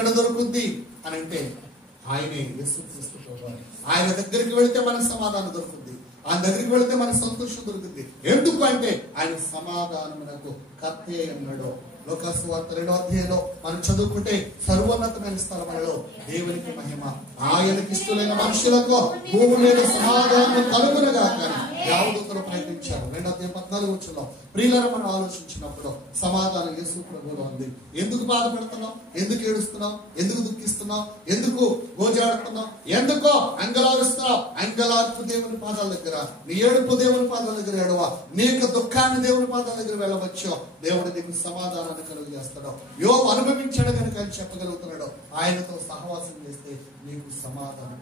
ఎక్కడ దొరుకుద్ది అని అంటే ఆయనే యేసుక్రీస్తు ప్రభువు. ఆయన దగ్గరికి వెళితే మనకు సమాధానం దొరుకుద్ది. ఆయన దగ్గరికి వెళితే మనకు సంతోషం దొరుకుద్ది. ఎందుకు అంటే ఆయన సమాధానమునకు కర్తే అన్నాడు. లోకాసు వార్త 2వ అధ్యాయంలో మనం చదువుకుంటే సర్వోన్నతమైన స్థలములలో దేవునికి మహిమ, ఆయనకి ఇష్టమైన మనుషులకు భూమి మీద సమాధానం కలుగునుగా కానీ యావదూతలు ప్రయత్నించారు. 2వ అధ్యాయం 14వ వచనంలో ప్రియులను మనం ఆలోచించినప్పుడు సమాధానం యేసు ప్రభువులో ఉంది. ఎందుకు బాధపడుతున్నావు? ఎందుకు ఏడుస్తున్నావు? ఎందుకు దుఃఖిస్తున్నావు? ఎందుకు గోజాడుతున్నావు? ఎందుకో అంగలారుస్తున్నావు? అంగలార్పు దేవుని పాదాల దగ్గర, నీ ఏడుపు దేవుని పాదాల దగ్గర ఏడవ, నీ యొక్క దుఃఖాన్ని దేవుని పాదాల దగ్గర వెళ్ళవచ్చు. దేవుడు నీకు సమాధానాన్ని కలుగు చేస్తాడు. యోబు అనుభవించాడు కనుక ఆయన చెప్పగలుగుతున్నాడు. ఆయనతో సహవాసం చేస్తే నీకు సమాధానం.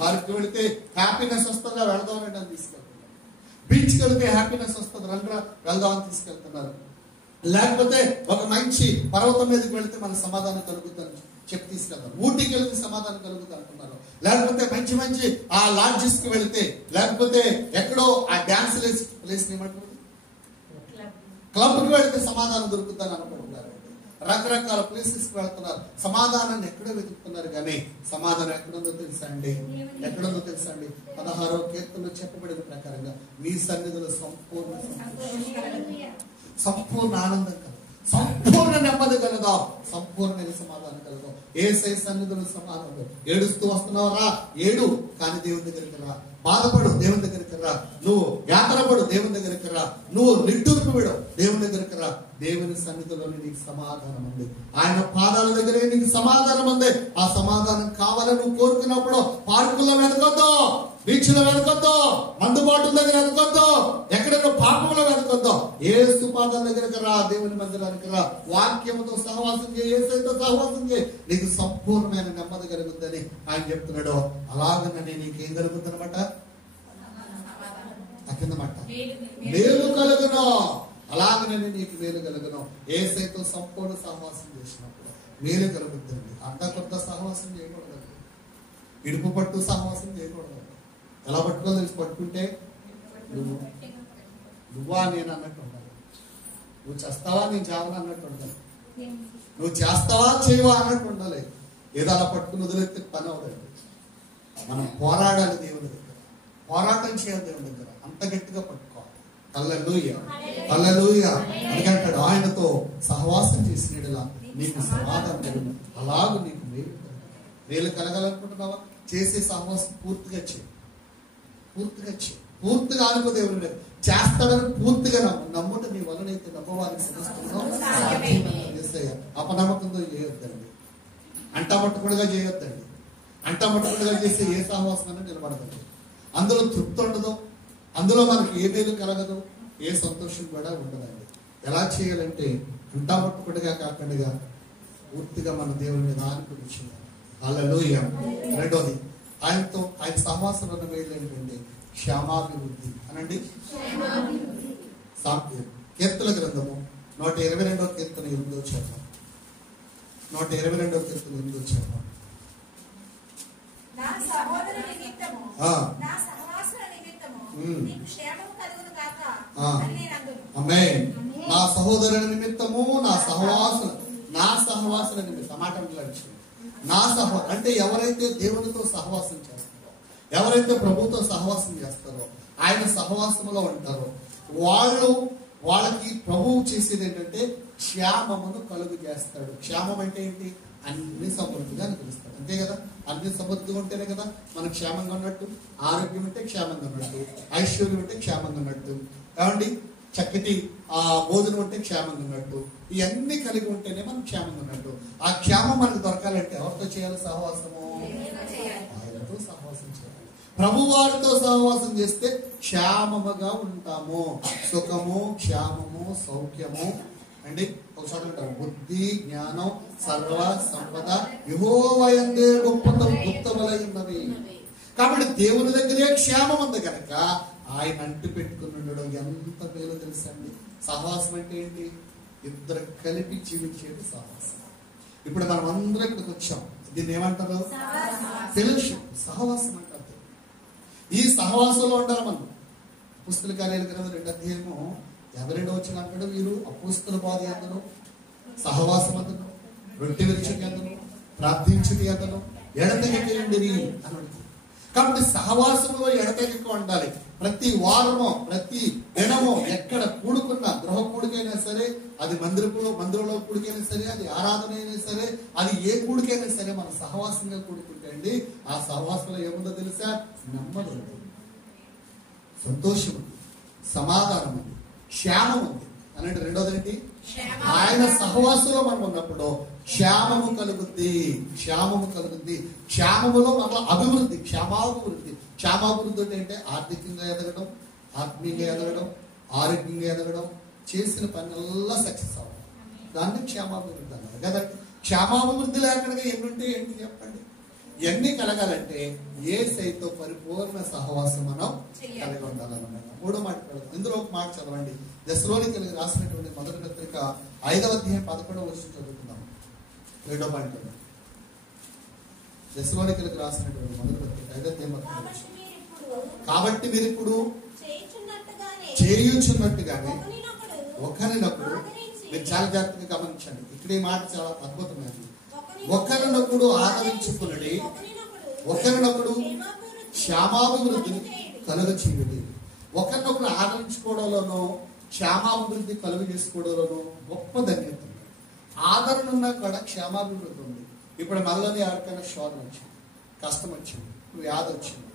వారికి వెళితే హ్యాపీనెస్ వస్తుందా? వెళదామని అని తీసుకెళ్తున్నారు. బీచ్కి వెళితే హ్యాపీనెస్ వస్తుంది, రండ్రా వెళ్దామని తీసుకెళ్తున్నారు. లేకపోతే ఒక మంచి పర్వతం మీదకి వెళితే మనకు సమాధానం కలుగుతుందని చెప్పి తీసుకెళ్తారు. ఊటీకి వెళితే సమాధానం కలుగుతుంది అంటున్నారు. లేకపోతే మంచి మంచి ఆ లాడ్జెస్ కి వెళితే, లేకపోతే ఎక్కడో ఆ డాన్స్ ప్లేస్ ఏమంటారు, క్లబ్కి వెళితే సమాధానం దొరుకుతుందని అనుకుంటున్నారు. రకరకాల ప్లేసెస్ కి వెళ్తున్నారు. సమాధానాన్ని ఎక్కడో వెతుకుతున్నారు. కానీ సమాధానం ఎక్కడుందో తెలుసా అండి? ఎక్కడుందో తెలుసా అండి? 16వ కీర్తనలో చెప్పబడిన ప్రకారంగా నీ సన్నిధిలో సంపూర్ణ ఆనందం కలదు, సంపూర్ణ నెమ్మది కలదా, సంపూర్ణ సమాధానం కలదు. యేసయ్య సన్నిధిలో సమాధానం. ఏడుస్తూ వస్తున్నావురా, ఏడు, కానీ దేవుని దగ్గరికి రా. బాధపడు, దేవుని దగ్గరికి రా. నువ్వు యాత్రపడు, దేవుని దగ్గరికి రా. నువ్వు నిట్టూర్పు విడు, దేవుని దగ్గరికి రా. దేవుని సన్నిధిలోనే నీకు సమాధానం ఉంది. ఆయన పాదాల దగ్గరే నీకు సమాధానం ఉంది. ఆ సమాధానం కావాలని నువ్వు కోరుకున్నప్పుడు పార్కుల్లో వెతకొద్దు, బీచ్లో వెతకొద్దు, మందుబాటుల దగ్గర వెతకొద్దు, ఎక్కడెక్కడ పాపంలో వెతకొద్దు. యేసు పాదాల దగ్గరికి రా, దేవుని మందిరానికి రా. వాక్యంతో సహవాసం చేయి, యేసుతో సహవాసం చేయి, నీకు సంపూర్ణమైన నెమ్మది కలుగుతుందని ఆయన చెప్తున్నాడు. అలాగనే నీకేం కలుగుతుందన్నమాట? కిందమాట మేలు కలుగును. అలాగనే నీకు మేలు కలుగును. యేసుతో సంపూర్ణ సహవాసం చేసినప్పుడు మేలు కలుగుతుంది. అంత కొత్త సహవాసం చేయకూడదు, ఇడుపు పట్టు సహవాసం చేయకూడదు. ఎలా పట్టుకో తెలిసి పట్టుకుంటే నువ్వా నేను అన్నట్టు ఉండాలి. నువ్వు చేస్తావా నేను చావను అన్నట్టు ఉండాలి. నువ్వు చేస్తావా చేయవా అన్నట్టు ఉండాలి. ఏదో అలా పట్టుకుని వదిలేస్తే పని అవ్వలేదు. మనం పోరాడాలి దేవుని దగ్గర, పోరాటం చేయాలి దేవుని దగ్గర, అంత గట్టిగా పట్టుకోవాలి. హల్లెలూయా, హల్లెలూయా. ఎందుకంటాడు ఆయనతో సహవాసం చేసినలా నీకు సమాధానం కలుగును, అలాగూ నీకు మేలు కలగాలనుకుంటున్నావా? చేసే సహవాసం పూర్తిగా చేయి, పూర్తిగా చేయి, పూర్తిగా అనుకో దేవుని మీద. చేస్తాడని పూర్తిగా నమ్ముట నీ వలనైతే నమ్మవారికి సమస్తున్నావు. అపనమ్మకంతో చేయొద్దండి, అంటమట్టుకుడుగా చేయొద్దండి. అంటమట్టుకుడుగా చేస్తే ఏ సహవాసమైనా నిలబడదండి. అందులో తృప్తి ఉండదు, అందులో మనకి ఏ మేలు కలగదు, ఏ సంతోషం కూడా ఉండదండి. ఎలా చేయాలంటే అంటమట్టుకుడుగా కాకుండా పూర్తిగా మన దేవుని మీద ఆనుకుని. హల్లెలూయా. రెండోది, ఆయనతో ఆయన సహవాసం అన్న మేలు ఏంటంటే క్షేమాభివృద్ధి అనండి. కీర్తన గ్రంథము 122వ కీర్తన 8వ వచనం, 122వ కీర్తన 8వ వచనం. నా సహోదరు నిమిత్తము నా సహవాసుల నిమిత్తము నీకు క్షేమము కలుగును గాక అని నేను అందును. ఆమేన్. నా సహోదరుల నిమిత్తము నా సహవాసుల నిమిత్తం మాట నా అంటే ఎవరైతే దేవునితో సహవాసం చేస్తారో, ఎవరైతే ప్రభుతో సహవాసం చేస్తారో, ఆయన సహవాసంలో ఉంటారో వాళ్ళకి ప్రభువు చేసేది ఏంటంటే క్షేమమును కలుగు చేస్తాడు. క్షేమం అంటే ఏంటి? అన్ని సమృద్ధిగా అనిపిస్తాడు, అంతే కదా. అన్ని సమృద్ధిగా ఉంటేనే కదా మనకు క్షేమంగా ఉన్నట్టు. ఆరోగ్యం ఉంటే క్షేమంగా ఉన్నట్టు, ఐశ్వర్యం ఉంటే క్షేమంగా ఉన్నట్టు, ఏమండి చక్కటి భోజనం ఉంటే క్షేమంగా ఉన్నట్టు. ఇవన్నీ కలిగి ఉంటేనే మనం క్షేమంగా ఉన్నట్టు. ఆ క్షేమం మనకు దొరకాలంటే ఎవరితో చేయాలి సహవాసము? ఆయనతో సహవాసం చేయాలి. ప్రభువారితో సహవాసం చేస్తే క్షేమముగా ఉంటాము. సుఖము, క్షేమము, సౌఖ్యము అండి. ఒకసారి అంటారు బుద్ధి, జ్ఞానం, సర్వ సంపద యెహోవా యందే గుప్తములై ఉన్నవి. కాబట్టి దేవుని దగ్గరే క్షేమం ఉంది కనుక ఆయన అంటి పెట్టుకుని ఉండడం ఎంత మేలు తెలుసండి. సహవాసం అంటే ఏంటి? ఇద్దరు కలిపి జీవించేది సహవాసం. ఇప్పుడు మనం అందరం ఇక్కడికి వచ్చాం, దీన్ని ఏమంటారు? ఫెలోషిప్, సహవాసం అంటారు. ఈ సహవాసంలో ఉండాలి మనం. అపోస్తల కార్యాల గ్రంథం 2వ అధ్యాయము 52వ వచనం అంటాడు, వీరు అపోస్తల బోధ ఎందును, సహవాసం అందును, రొట్టె విరుచుకు ఎందును, ప్రార్థించింది అతను ఎడతెగకండిరి అని. కాబట్టి సహవాసంలో ఎడతెగక ఉండాలి. ప్రతి వారమో ప్రతి దినమో ఎక్కడ కూడుకున్నా, గృహ కూడికైనా సరే, అది మందిరంలో కూడికైనా సరే, అది ఆరాధన అయినా సరే, అది ఏ కూడికైనా సరే, మన సహవాసంగా కూడుకుంటే అండి ఆ సహవాసంలో ఏముందో తెలుసా? నెమ్మది ఉంది, సంతోషం ఉంది, సమాధానం ఉంది, క్షేమం ఉంది. అనంటే రెండోది ఏంటి? ఆయన సహవాసంలో మనం ఉన్నప్పుడు క్షేమము కలుగుద్ది. క్షేమము కలుగుద్ది. క్షేమములో మన అభివృద్ధి, క్షేమాభివృద్ధి. క్షేమాభివృద్ధి అంటే ఆర్థికంగా ఎదగడం, ఆత్మీయంగా ఎదగడం, ఆరోగ్యంగా ఎదగడం, చేసిన పనులల్లా సక్సెస్ అవ్వడం, దాన్ని క్షేమాభివృద్ధి అన్నారు కదండి. క్షేమాభివృద్ధి లేకుండా ఎన్నుంటే ఏంటి చెప్పండి? ఇవన్నీ కలగాలంటే యేసయ్యతో పరిపూర్ణ సహవాసం మనం కలిగి ఉండాలన్నమాట. మూడో మాట పెడతాం. ఇందులో ఒక మాట చదవండి. దశలోనికీయులకు రాసినటువంటి మొదటి పత్రిక 5వ అధ్యాయం 11వ వచనం చదువుకుందాం. రెండో పాయింట్ కదా, దశలోనికీయులకు రాసినటువంటి మొదటి పత్రిక 5వ అధ్యాయం 11. కాబట్టి మీరు ఇప్పుడు చేయుచున్నట్టుగానే ఒకరినొకడు, మీరు చాలా జాగ్రత్తగా గమనించండి. ఇక్కడ ఈ మాట చాలా అద్భుతమైనది. ఒకరినొకడు ఆదరించుకుని ఒకరినొకడు క్షేమాభివృద్ధిని కలుగ చేయుడి. ఒకరినొకరు ఆదరించుకోవడంలోనూ క్షేమాభివృద్ధి కలుగు చేసుకోవడంలోనూ గొప్ప ధన్యత ఉంది. ఆదరణ ఉన్నా కూడా క్షేమాభివృద్ధి ఉంది. ఇప్పుడు మనలోని ఎవరికైనా శోధన వచ్చింది, కష్టం వచ్చింది, వ్యాధి వచ్చింది,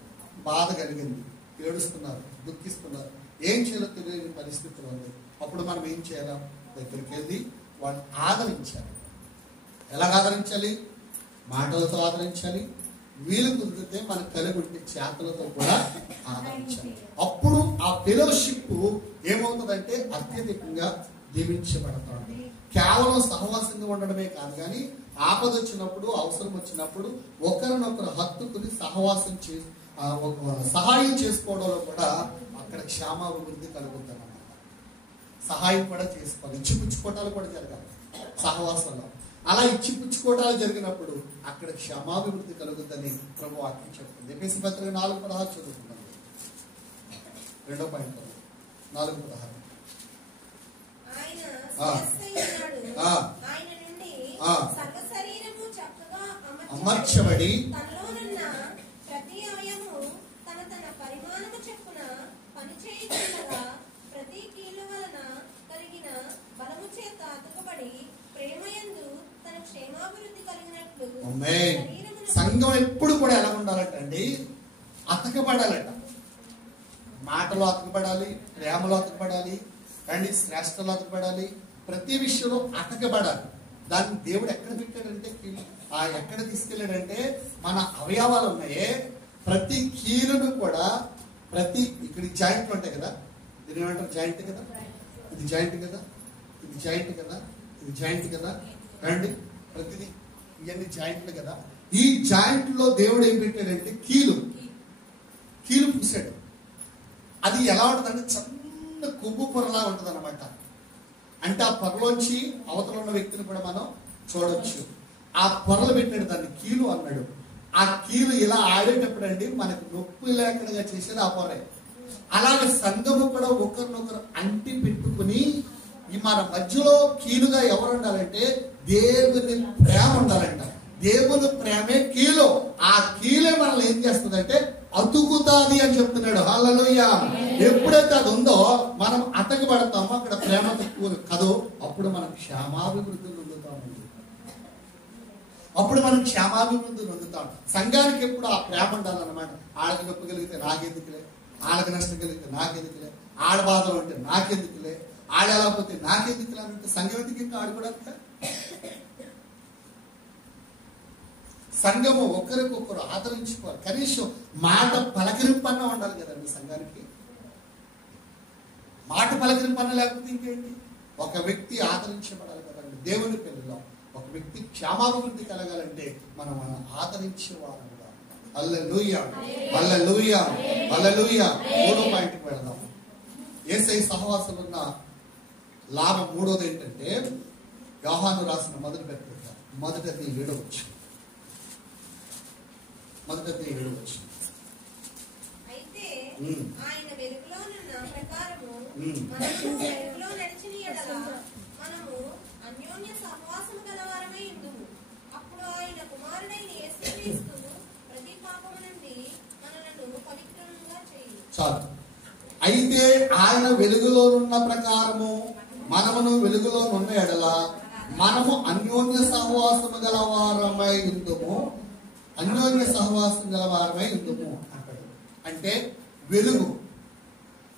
బాధ కలిగింది, ఏడుస్తున్నారు, దుఃఖిస్తున్నారు, ఏం చేయాలో తెలియని పరిస్థితులు ఉంది. అప్పుడు మనం ఏం చేయాలి? దగ్గరికి వెళ్ళి వాళ్ళని ఆదరించాలి. ఎలా ఆదరించాలి? మాటలతో ఆదరించాలి. వీలు కుదిరితే మనకు కలిగి ఉంటే చేతులతో కూడా ఆదరించాలి. అప్పుడు ఆ ఫెలోషిప్ ఏమవుతుందంటే అత్యధికంగా దీవించబడతాడు. కేవలం సహవాసంగా ఉండడమే కాదు, కానీ ఆపద వచ్చినప్పుడు, అవసరం వచ్చినప్పుడు ఒకరినొకరు హత్తుకుని సహాయం చేసుకోవడంలో కూడా అక్కడ క్షేమాభివృద్ధి కలుగుతుంది అన్నమాట. సహాయం కూడా చేసుకోవాలి. ఇచ్చిపుచ్చుకోవటాలు కూడా జరగాలి సహవాసంలో. అలా ఇచ్చిపుచ్చుకోవటాలు జరిగినప్పుడు అక్కడ క్షేమాభివృద్ధి కలుగుతుందని ప్రభు వాక్యం చెప్తుంది. ఎఫెసీ పత్రిక 4:16 చదువుకున్నాం. రెండో పాయింట్ 4:16. అమర్చబడి సంఘం ఎప్పుడు కూడా ఎలా ఉండాలంట అండి? అతకబడాలట. మాటలో అతకబడాలి, ప్రేమలో అతకబడాలి, అండ్ శ్రేష్టలో అతకబడాలి, ప్రతి విషయంలో అతకబడాలి. దాన్ని దేవుడు ఎక్కడ పెట్టాడంటే, ఎక్కడ తీసుకెళ్ళాడంటే మన అవయవాలు ఉన్నాయే ప్రతి కీలును కూడా, ప్రతి ఇక్కడ జాయింట్లు ఉంటాయి కదా, దీని ఏమంటారు? జాయింట్ కదా, ఇది జాయింట్ కదా, ఇది జాయింట్ కదా, ఇది జాయింట్ కదా, రండి ప్రతిదీ ఇవన్నీ జాయింట్లు కదా. ఈ జాయింట్ లో దేవుడు ఏం పెట్టాడంటే కీలు పూసాడు. అది ఎలా ఉంటుందంటే చిన్న కొవ్వు పొరలా ఉంటుంది అన్నమాట. అంటే ఆ పొరలోంచి అవతల ఉన్న వ్యక్తిని కూడా మనం చూడొచ్చు. ఆ పొరలు పెట్టాడు, దాన్ని కీలు అన్నాడు. ఆ కీలు ఇలా ఆడేటప్పుడు అండి మనకు నొప్పి లేకుండా చేసేది ఆ పొరే. అలాగే సంఘము కూడా ఒకరినొకరు అంటి పెట్టుకుని ఈ మన మధ్యలో కీలుగా ఎవరు ఉండాలంటే దేవుని ప్రేమ ఉండాలంట. దేవుని ప్రేమే కీలు. ఆ కీలే మనల్ని ఏం చేస్తుందంటే అతుకుతాది అని చెప్తున్నాడు. హల్లెలూయా. ఎప్పుడైతే అది ఉందో మనం అతకబడతామో అక్కడ ప్రేమ తక్కువ కదో, అప్పుడు మనం క్షేమాభివృద్ధి పొందుతామండి. అప్పుడు మనం క్షేమాభివృద్ధి పొందుతాం. సంఘానికి ఎప్పుడు ఆ ప్రేమ ఉండాలన్నమాట. ఆడకి నొప్పి కలిగితే నాకెందుకులే, ఆడకి నష్టం కలిగితే నాకెందుకులే, ఆడ బాధలు ఉంటే నాకెందుకులే, ఆడలేకపోతే నాకెందుకులే అంటే సంఘం ఎందుకు ఇంకా ఆడుకోవడానికి? సంఘము ఒకరికొకరు ఆదరించుకోవాలి. కనీసం మాట పలకరింపన్న ఉండాలి కదండి సంఘానికి. మాట పలకరింపన్న లేకపోతే ఇంకేంటి? ఒక వ్యక్తి ఆదరించబడాలి కదండి. దేవుని పెళ్లిలో ఒక వ్యక్తి క్షేమాభివృద్ధి కలగాలంటే మనం ఆదరించేవారు. హల్లెలూయా, హల్లెలూయా, హల్లెలూయా. మూడో పాయింట్కి వెళదాం. యేసయ్య సహవాసంలో ఉన్న లాభం మూడోది ఏంటంటే యోహాను రాసిన మొదటి పత్రిక 1:7 అయితే ఆయన వెలుగులోనున్న ప్రకారము మనము వెలుగులో నడిచిన యెడల మనము అన్యోన్య సహవాసము గలవారమై ఉందుము. అప్పుడు ఆయన చాలు. అయితే ఆయన వెలుగులో ఉన్న ప్రకారము మనమును వెలుగులో ఉన్న ఎడల మనము అన్యోన్య సహవాసము గలవారమై ఉందుము, అన్యోన్య సహవాసం గలవారమై ఉందుము అంటాడు. అంటే వెలుగు,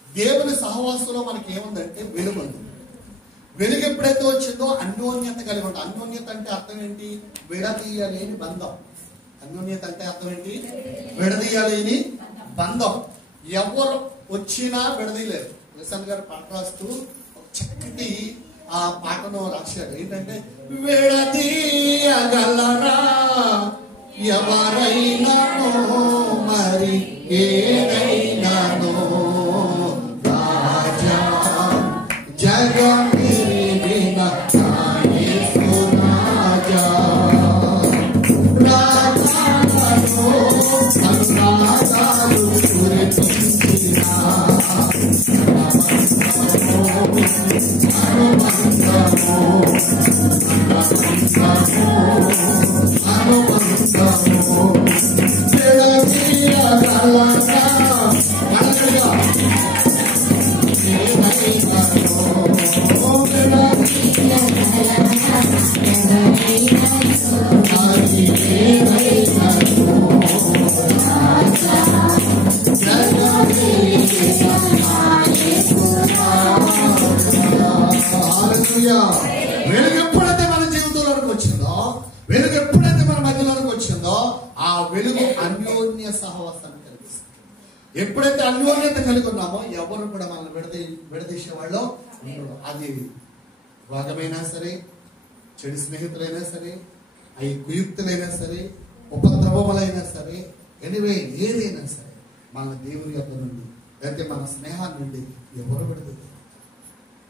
దేవుని సహవాసంలో మనకి ఏముందంటే వెలుగు ఉంది. వెలుగు ఎప్పుడైతే వచ్చిందో అన్యోన్యత కలిగి ఉంటాం. అన్యోన్యత అంటే అర్థం ఏంటి? విడదీయలేని బంధం. అన్యోన్యత అంటే అర్థం ఏంటి? విడదీయలేని బంధం. ఎవరు వచ్చినా విడదీయలేరు. విశాల్ గారు పాట రాస్తూ చక్కటి ఆ పాటను రాశాడు. ఏంటంటే విడదీయగలరా ఎవరైనానో మరి ఏదైనానో రాజా జగమిరిగిన యేసు రాజా రాజాలో అనురాగాలు కురిపించిన వెలుగు ఎప్పుడైతే మన జీవితంలోకి వచ్చిందో, వెలుగు ఎప్పుడైతే మన మధ్యలోకి వచ్చిందో, ఆ వెలుగు అన్యోన్య సహవాసాన్ని కలిగిస్తుంది. ఎప్పుడైతే అన్యోన్యత కలిగి ఉన్నామో ఎవరు కూడా మనల్ని విడదీసే వాళ్ళు ఉండరు. అది రోగమైనా సరే, చెడు స్నేహితులైనా సరే, అవి కుయుక్తులైనా సరే, ఉపద్రవములైనా సరే, ఎనివే ఏదైనా సరే మన దేవుని యొక్క నుండి లేకపోతే మన స్నేహాన్ని నుండి ఎవరు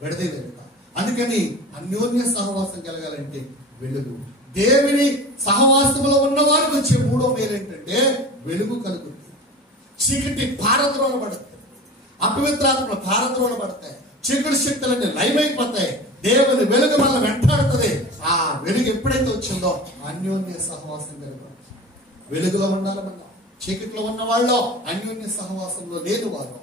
విడదీయలేరు. అందుకని అన్యోన్య సహవాసం కలగాలంటే వెలుగు. దేవుని సహవాసంలో ఉన్న వారికి వచ్చే మూడో మేలు ఏంటంటే వెలుగు కలుగుతుంది. చీకటి పారద్రోలబడుతుంది, అపవిత్రాత్మలు పారద్రోలబడతాయి, చీకటి శక్తులన్నీ లయమైపోతాయి. దేవుని వెలుగు మనల్ని వెంటాడుతుంది. ఆ వెలుగు ఎప్పుడైతే వచ్చిందో అన్యోన్య సహవాసం కలుగు. వెలుగులో ఉండాలి మనం. చీకటిలో ఉన్న వాళ్ళు అన్యోన్య సహవాసంలో లేని వారు,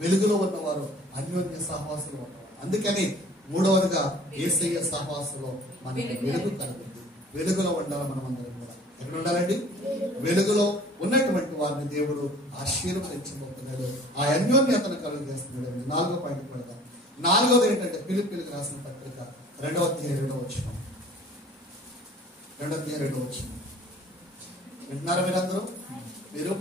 వెలుగులో ఉన్నవారు అన్యోన్య సహవాసంలో ఉన్నవారు. అందుకని మూడవదిగా యేసయ్య సహవాసంలో మనకి వెలుగు కలుగుతుంది. వెలుగులో ఉండాలి మనం అందరం కూడా. ఎక్కడ ఉండాలండి? వెలుగులో ఉన్నటువంటి వారిని దేవుడు ఆశీర్వదించబోతున్నాడు. ఆ అన్యోన్యతను కలుగజేస్తున్నాడు. 4వ పాయింట్ పెడదాం. 4వది ఏంటంటే ఫిలిప్పీయులకు రాసిన పత్రిక 2వ అధ్యాయం 2వ వచనం. 2వ అధ్యాయం 2వ వచనం వింటున్నారా మీరందరూ? మీరు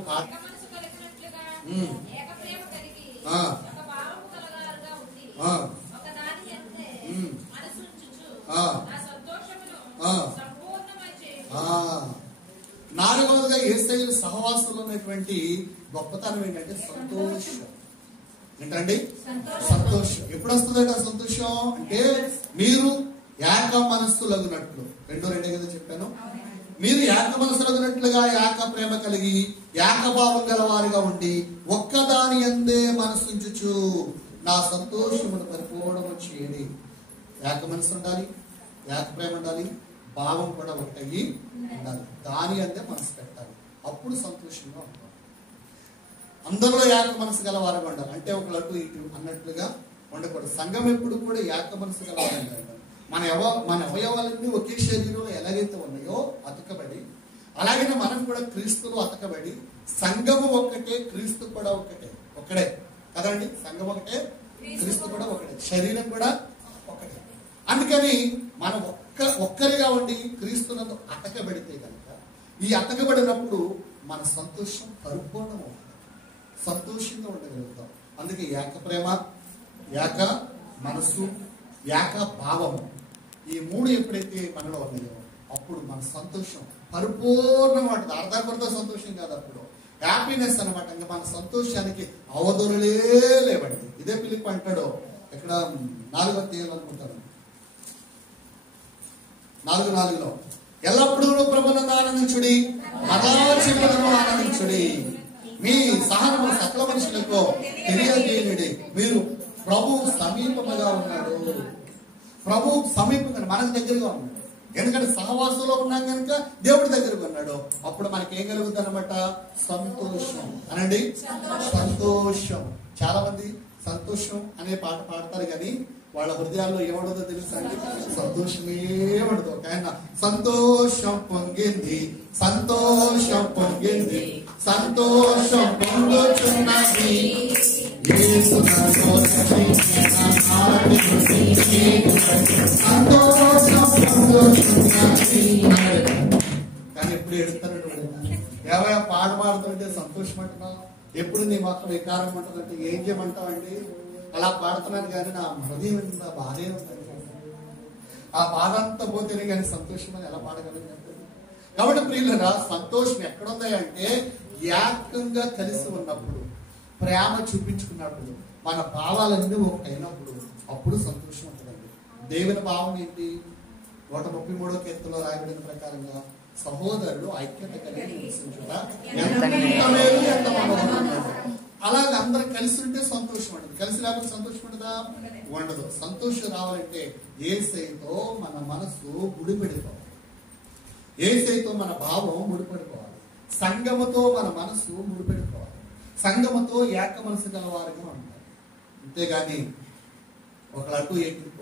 నాలుగవదిగా యేసయ్య సహవాసంలో ఉన్నటువంటి గొప్పతనం ఏంటంటే సంతోషం. ఏంటండి? సంతోషం. ఎప్పుడు వస్తుందంటే ఆ సంతోషం అంటే మీరు ఏక మనస్సులగునట్లు, 2:2 కదా చెప్పాను. మీరు ఏక మనసులగునట్లుగా ఏక ప్రేమ కలిగి ఏకభావం గల వారిగా ఉండి ఒక్కదాని యందే మనసుంచుచు నా సంతోషమును పరిపూర్ణము చేయండి. ఏక మనసు ఉండాలి, ఏక ప్రేమ ఉండాలి, భావం కూడా ఒకటి ఉండాలి. దాని అందే మనసు పెట్టాలి. అప్పుడు సంతోషంగా ఉంటాం. అందరిలో ఏక మనసు గల వారిగా ఉండాలి. అంటే ఒకళ్ళు అటు ఇటు అన్నట్లుగా ఉండకూడదు. సంఘం ఎప్పుడు కూడా ఏక మనసు గల వారిగా ఉండాలి. మన అవయవాలన్నీ ఒకే శరీరంలో ఎలాగైతే ఉన్నాయో అతకబడి, అలాగే మనం కూడా క్రీస్తులో అతకబడి సంఘము ఒక్కటే, క్రీస్తు కూడా ఒక్కడే కదండి. సంఘం ఒకటే, క్రీస్తు కూడా ఒకటే, శరీరం కూడా ఒకటే. అందుకని మనం ఒక్కరిగా ఉండి క్రీస్తునందు అతకబడితే కనుక ఈ అతకబడినప్పుడు మన సంతోషం పరిపూర్ణం, సంతోషంగా ఉండగలుగుతాం. అందుకే ఏక ప్రేమ, ఏక మనసు, ఏక భావము, ఈ మూడు ఎప్పుడైతే మనలో ఉన్నాయో అప్పుడు మన సంతోషం పరిపూర్ణం ఉంటుంది. అర్ధాపర్ధ సంతోషం కాదు, అప్పుడు హ్యాపీనెస్ అనమాట. ఇంకా మన సంతోషానికి అవధులే లేవండి. ఇదే పిలుపు అంటాడు ఇక్కడ 4వ అధ్యాయం అనుకుంటాను, 4:4 ఎల్లప్పుడూ ప్రభువునందు ఆనందించుడి, మరణాచిములను ఆనందించుడి, మీ సహనము సకల మనుషులకు తెలియజేయుడి. మీరు ప్రభు సమీపముగా ఉన్నాడు. ప్రభు సమీపంగా మనకు దగ్గరగా ఉన్నాడు. ఎందుకంటే సహవాసంలో ఉన్నాం కనుక దేవుడి దగ్గరకు ఉన్నాడు. అప్పుడు మనకి ఏం కలుగుతుంది అనమాట? సంతోషం. అనండి, సంతోషం. చాలా మంది సంతోషం అనే పాట పాడతారు కానీ వాళ్ళ హృదయాల్లో ఏముండదో తెలుసా అండి? సంతోషమే ఉండదు. ఒక ఆయన సంతోషం పొంగింది, సంతోషం పొంగింది, సంతోషం పొంగుచున్నది, కానీ ఎప్పుడు ఎడుతారు? ఏవయా పాట పాడుతుంటే సంతోషం అంటున్నావు, ఎప్పుడు నీ మొత్తం వికారం అంటుందంటే ఏం చేయమంటావు అండి? అలా పాడుతున్నాను కానీ నా హృదయం బాధే ఉందండి. ఆ బాధ అంతా పోతేనే కానీ సంతోషం అని ఎలా పాడగలను? కాబట్టి ప్రియులరా, సంతోషం ఎక్కడుంది అంటే ఏకంగా కలిసి ఉన్నప్పుడు, ప్రేమ చూపించుకున్నప్పుడు, మన భావాలన్నీ ఒకటైనప్పుడు అప్పుడు సంతోషం ఉంటుందండి. దేవుని భావం ఏంటి? 133వ కీర్తనలో రాయబడిన ప్రకారంగా సహోదరుడు ఐక్యత కలిగి నివసించుట ఎంత మేలు, ఎంత మనోహరం. అలాగే అందరూ కలిసి ఉంటే సంతోషం ఉండదు, కలిసి లేకపోతే సంతోషం ఉండదా? ఉండదు. సంతోషం రావాలంటే యేసయ్యతో మన మనసు ముడిపెడుకోవాలి, యేసయ్యతో మన భావం ముడిపెడుకోవాలి, సంఘముతో మన మనసు ముడిపెడుకోవాలి, సంఘముతో ఏక మనసు గలవారుగా ఉండాలి. అంతేగాని ఒకళ్ళకు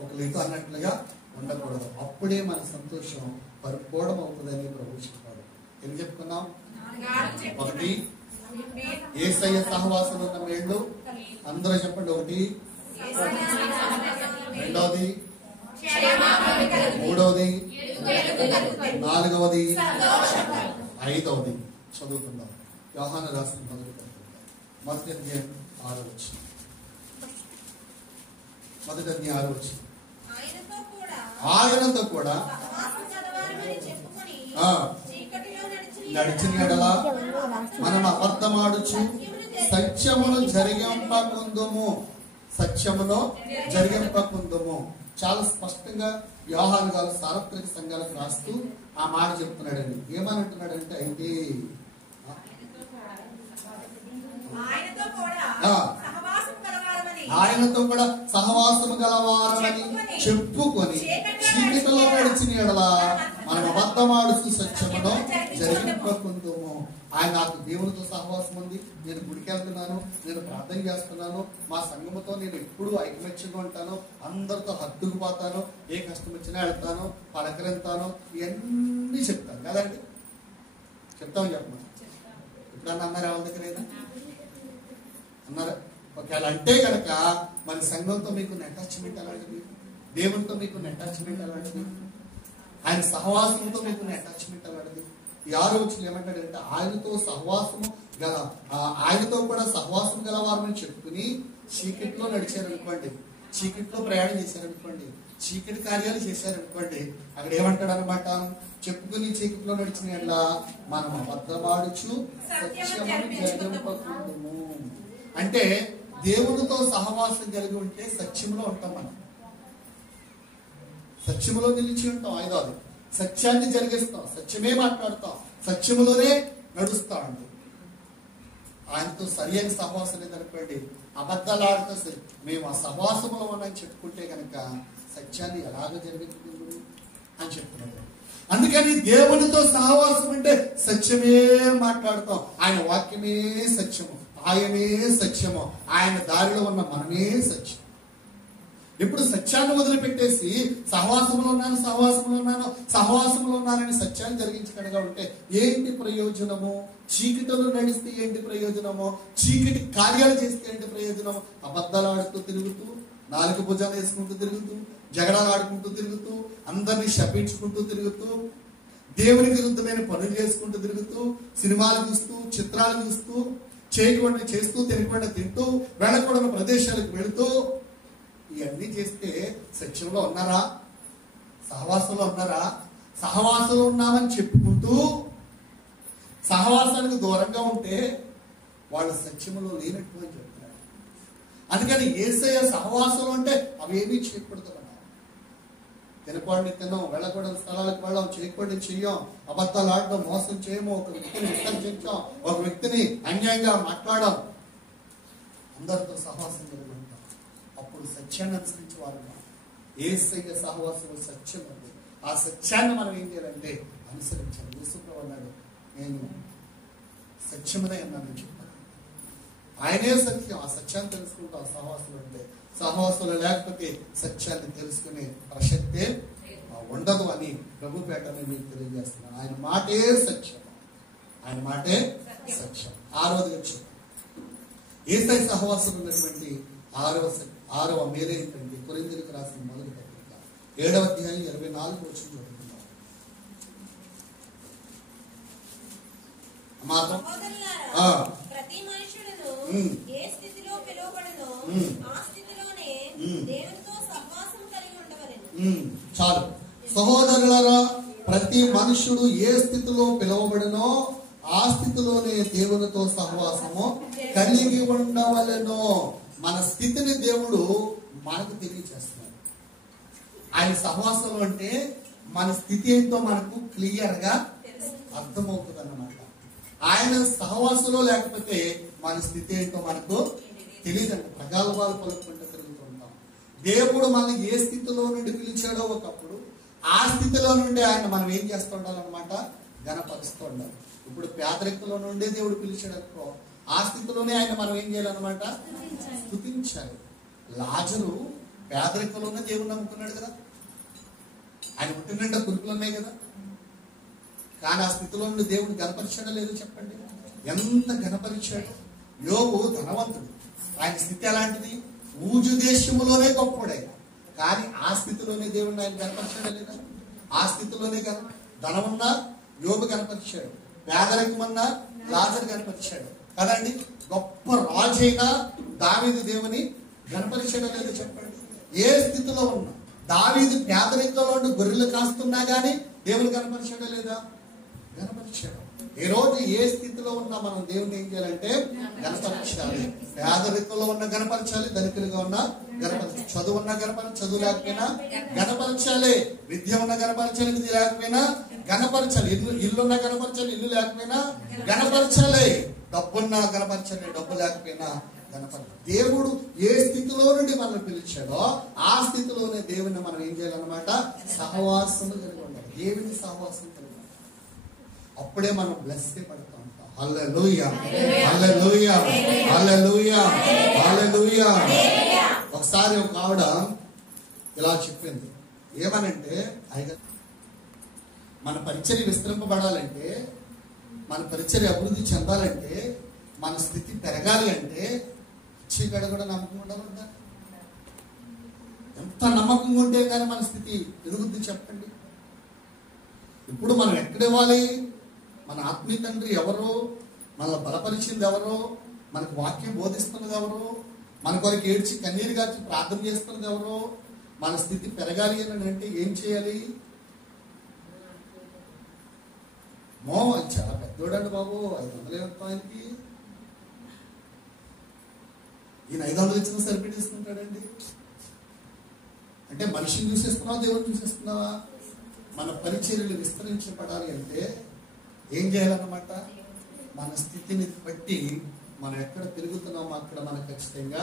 ఒకళ్ళు అన్నట్లుగా ఉండకూడదు. అప్పుడే మన సంతోషం పరిపూర్ణం అవుతుందని ప్రభు చెప్పాడు. ఏం చెప్పుకున్నాం? ఒకటి, యేసయ్య సహవాసం ఉన్న మేళ్ళు. అందరూ చెప్పండి. ఒకటి, రెండవది, మూడవది, నాలుగవది, ఐదవది. చదువుకుందాం. యోహాను రాసిన మొదటి అధ్యాయం 6వ వచనం. మొదటి అధ్యాయం 6వ వచనం. ఆయనతో కూడా నడిచిన ఎడల మనం అబద్ధమాడుచు సత్యమును జరిగింపకుందుము, సత్యమును జరిగింపకుందుము. చాలా స్పష్టంగా యోహాను గారు సార్వత్రిక సంఘాలకు రాస్తూ ఆ మాట చెప్తున్నాడండి. ఏమని అంటున్నాడంటే, అయితే ఆయనతో కూడా సహవాసము గలవారని చెప్పుకొని చీకటిలో నడిచిన ఎడల మనం అబద్ధమాడుతూ సత్యమును జరిగింపకుందుము. ఆయన నాకు దేవునితో సహవాసం ఉంది, నేను గుడికి వెళ్తున్నాను, నేను ప్రార్థన చేస్తున్నాను, మా సంఘముతో నేను ఎప్పుడు ఐకమత్యంగా ఉంటాను, అందరితో హత్తుకుపోతాను, ఏ కష్టం వచ్చినా వెళ్తాను, పలకరింతాను, ఇవన్నీ చెప్తాను కదండి. చెప్తామని చెప్పమని ఎప్పుడన్నా అన్నారు? ఎవరి దగ్గర అన్నారా? ఒకవేళ అంటే కనుక మన సంఘంతో మీకు అటాచ్మెంట్ అలాంటిది, దేవునితో మీకు అటాచ్మెంట్ అలాంటిది, ఆయన సహవాసంతో మీకు అటాచ్మెంట్ అలాంటిది. ఈ 6వ వచనం ఏమంటాడంటే, ఆయనతో సహవాసము గల, ఆయనతో కూడా సహవాసం గలవారని చెప్పుకుని చీకటిలో నడిచారనుకోండి, చీకటిలో ప్రయాణం చేశారనుకోండి, చీకటి కార్యాలు చేశారనుకోండి, అక్కడ ఏమంటాడు అనమాట? చెప్పుకుని చీకటిలో నడిచిన ఎడల మనం అబద్ధమాడుచు సత్యమును జరిగింపకుందుము. అంటే దేవునితో సహవాసం కలిగి ఉంటే సత్యంలో ఉంటాం, మనం సత్యములో నిలిచి ఉంటాం. 5వది, సత్యాన్ని జరిగిస్తాం, సత్యమే మాట్లాడతాం, సత్యములోనే నడుస్తా అండి. ఆయనతో సరి అయిన సహవాసం లేదనుకోండి, అబద్ధాలు ఆడుతూ సరి మేము ఆ సహవాసంలో ఉన్నాయని చెప్పుకుంటే కనుక సత్యాన్ని ఎలాగ జరుగుతుంది అని చెప్తున్నాడు. అందుకని దేవునితో సహవాసం అంటే సత్యమే మాట్లాడతాం, ఆయన వాక్యమే సత్యము, ఆయనే సత్యము, ఆయన దారిలో ఉన్న మనమే సత్యం. ఇప్పుడు సత్యాన్ని వదిలిపెట్టేసి సహవాసంలో ఉన్నానని సత్యాన్ని జరిగించకుండా ఉంటే ఏంటి ప్రయోజనము? చీకటిలో నడిస్తే ఏంటి ప్రయోజనము? చీకటి కార్యాలు చేస్తే ఏంటి ప్రయోజనము? అబద్ధాలు ఆడుతూ తిరుగుతూ, నాలుగు భుజాలు వేసుకుంటూ తిరుగుతూ, జగడాలు ఆడుకుంటూ తిరుగుతూ, అందరినీ శపించుకుంటూ తిరుగుతూ, దేవునికి విరుద్ధమైన పనులు చేసుకుంటూ తిరుగుతూ, సినిమాలు చూస్తూ, చిత్రాలు చూస్తూ, చేయకుండా చేస్తూ, తినకుండా తింటూ, వెళ్ళకూడని ప్రదేశాలకు వెళుతూ, ఇవన్నీ చేస్తే సత్యంలో ఉన్నారా? సహవాసంలో ఉన్నారా? సహవాసంలో ఉన్నామని చెప్పుకుంటూ సహవాసానికి దూరంగా ఉంటే వాళ్ళు సత్యములో లేనట్టు అని చెప్తున్నారు. అందుకని యేసయ్య సహవాసంలో అంటే అవేమీ చేయకూడదు. తినకూడని తిన్నాం, వెళ్ళకూడని స్థలాలకు వెళ్ళాం, చేయకూడని చెయ్యం, అబద్ధాలు ఆడడం, మోసం చేయము, ఒక వ్యక్తిని విసర్జించాం, ఒక వ్యక్తిని అన్యాయంగా మాట్లాడాం, అందరితో సహవాసం కలిగి ఉంటాం. అప్పుడు సత్యాన్ని అనుసరించి వారు యేసయ్య సహవాసం సత్యం ఉంది. ఆ సత్యాన్ని మనం ఏం చేయాలంటే అనుసరించాలి. యేసుప్రభువు అన్నాడు, నేను సత్యమునే అన్నానని చెప్పాను. ఆయనే సత్యం. ఆ సత్యాన్ని తెలుసుకుంటాం సహవాసులు అంటే. సహవాసులు లేకపోతే సత్యాన్ని తెలుసుకునే ప్రసక్తే ఉండదు అని ప్రభుపేటని మీకు తెలియజేస్తున్నాను. ఆయన మాటే సత్యం, ఆయన మాటే సత్యం. ఆరవది వచ్చాం యేసయ్య సహవాసం ఉన్నటువంటి ఆరవ మేలు ఏంటంటే కొరింథీయులకు రాసిన మొదటి పత్రిక 7వ అధ్యాయం 24 వచనం చదువుతున్నాం. ప్రతి మనుషుడును ఏ స్థితిలో పిలువబడునో ఆ స్థితిలోనే దేవునితో సహవాసం కలిగి ఉండవలెను. చాలు. సహోదరులారా, ప్రతి మనుషుడు ఏ స్థితిలో పిలువబడినో ఆ స్థితిలోనే దేవునితో సహవాసము కలిగి ఉండవలెను. మన స్థితిని దేవుడు మనకు తెలియజేస్తున్నాడు. ఆయన సహవాసంలో అంటే మన స్థితి ఏంటో మనకు క్లియర్ గా అర్థమవుతుంది అన్నమాట. ఆయన సహవాసంలో లేకపోతే మన స్థితి ఏంటో మనకు తెలియదండి. ప్రగల్భాలు పలుకుంటూ తిరుగుతూ ఉంటాం. దేవుడు మనల్ని ఏ స్థితిలో నుండి పిలిచాడో ఒకప్పుడు ఆ స్థితిలో నుండి ఆయన మనం ఏం చేస్తూ ఉండాలన్నమాట, ఘనపరుస్తూ ఉండాలి. ఇప్పుడు పేదరికంలో నుండే దేవుడు పిలిచాడు అనుకో, ఆ స్థితిలోనే ఆయన మనం ఏం చేయాలన్నమాట, స్తుతించాలి. లాజరు పేదరికంలోనే దేవుడు నమ్ముకున్నాడు కదా, ఆయన పుట్టిన కురుకులు ఉన్నాయి కదా, కానీ ఆ స్థితిలో నుండి దేవుడు ఘనపరిచాడో లేదో చెప్పండి. ఎంత ఘనపరిచాడు. యోబు ధనవంతుడు, ఆయన స్థితి ఎలాంటిది, ఊజు దేశములోనే గొప్పవాడు. కానీ ఆ స్థితిలోనే దేవుడిని ఆయన ఘనపరిచాడా లేదా? ఆ స్థితిలోనే ధనమున్నా యోబు ఘనపరిచాడు, పేదరికమన్నా లాజరు ఘనపరిచాడు కదండి. గొప్ప రాజు అయినా దావీదు దేవుని ఘనపరిచాడో లేదో చెప్పండి. ఏ స్థితిలో ఉన్నా, దావీదు పేదరికంలో ఉండి గొర్రెలు కాస్తున్నా కానీ దేవుని ఘనపరిచాడో లేదా? ఘనపరిచాడు. ఈ రోజు ఏ స్థితిలో ఉన్నా మనం దేవుని ఏం చేయాలంటే ఘనపరచాలి. పేదరికంలో ఉన్న ఘనపరచాలి, ధనికులుగా ఉన్న ఘనపరచాలి, చదువు ఉన్న గణపరచాలి, చదువు లేకపోయినా ఘనపరచాలి, విద్య ఉన్న గణపరచాలి, విద్య లేకపోయినా ఘనపరచాలి, ఇల్లున్న గణపరచాలి, ఇల్లు లేకపోయినా ఘనపరచాలి, డబ్బున్నా గణపరచాలి, డబ్బు లేకపోయినా గణపరచాలి. దేవుడు ఏ స్థితిలో నుండి మనల్ని పిలిచాడో ఆ స్థితిలోనే దేవుని మనం ఏం చేయాలన్నమాట, సహవాసం కలిగి ఉండాలి. దేవుని సహవాసం కలిగి ఉండాలి. అప్పుడే మనం బ్లెస్ పడుతూ ఉంటాం. హల్లెలూయా, హల్లెలూయా, హల్లెలూయా, హల్లెలూయా. ఒకసారి ఒక ఆవిడ ఇలా చెప్పింది, ఏమనంటే, మన పరిచర్య విస్తరింపబడాలంటే, మన పరిచర్య అభివృద్ధి చెందాలంటే, మన స్థితి పెరగాలి అంటే ఇచ్చేకాడ కూడా నమ్మకం ఉండాలంట. ఎంత నమ్మకంగా ఉంటే కానీ మన స్థితి ఎదుగుద్ది చెప్పండి. ఇప్పుడు మనం ఎక్కడ ఇవ్వాలి? మన ఆత్మీయ తండ్రి ఎవరో, మనల్ని బలపరిచింది ఎవరో, మనకు వాక్యం బోధిస్తున్నది ఎవరో, మన కొరకు ఏడ్చి కన్నీరు గార్చి ప్రార్థన చేస్తున్నది ఎవరో, మన స్థితి పెరగాలి అని అంటే ఏం చేయాలి? చాలా పెద్దోడండి బాబు, 500 ఇవ్వటం ఆయనకి, ఈయన 500 ఇచ్చిన సరిపెట్టేసుకుంటాడండి అంటే మనిషిని చూసేస్తున్నావా, దేవుని చూసేస్తున్నావా? మన పరిచర్యలు విస్తరించబడాలి అంటే ఏం చేయాలన్నమాట, మన స్థితిని బట్టి మనం ఎక్కడ పెరుగుతున్నామో అక్కడ మనం ఖచ్చితంగా